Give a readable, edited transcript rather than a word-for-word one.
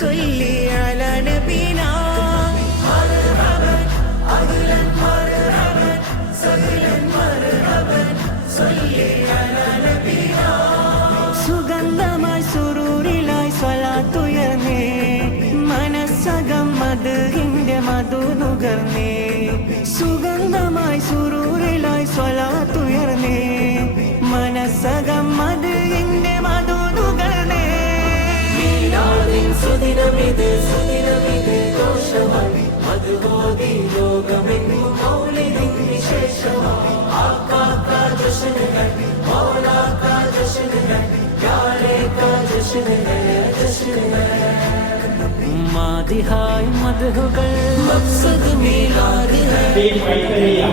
صلي على نبينا مرحبا أهلا مرحبا سهلا مرحبا صلي على نبينا സുഗന്ധമായി സുറൂരിലായി സ്വലാത്തുയർന്നേ മനസ്സകം മദ്ഹിന്റെ മധു നുകർന്നേ സുഗന്ധമായി സുറൂരിലായി സ്വലാത്തുയർന്നേ മനസ്സകം മദ്ഹിന്റെ മധു നുകർന്നേ മീലാദിൻ സുദിനമിത് ഘോഷമായി മധുബോധി ലോകമെങ്ങും മൗലിദിൻ വിശേഷമായി ആക്കാ കാ ജശ്ന ഹൈ മൗലാ കാ ജശ്ന ഹൈ प्यारे का जश्न है मादिहाय मधुकर मकसद मिलाद है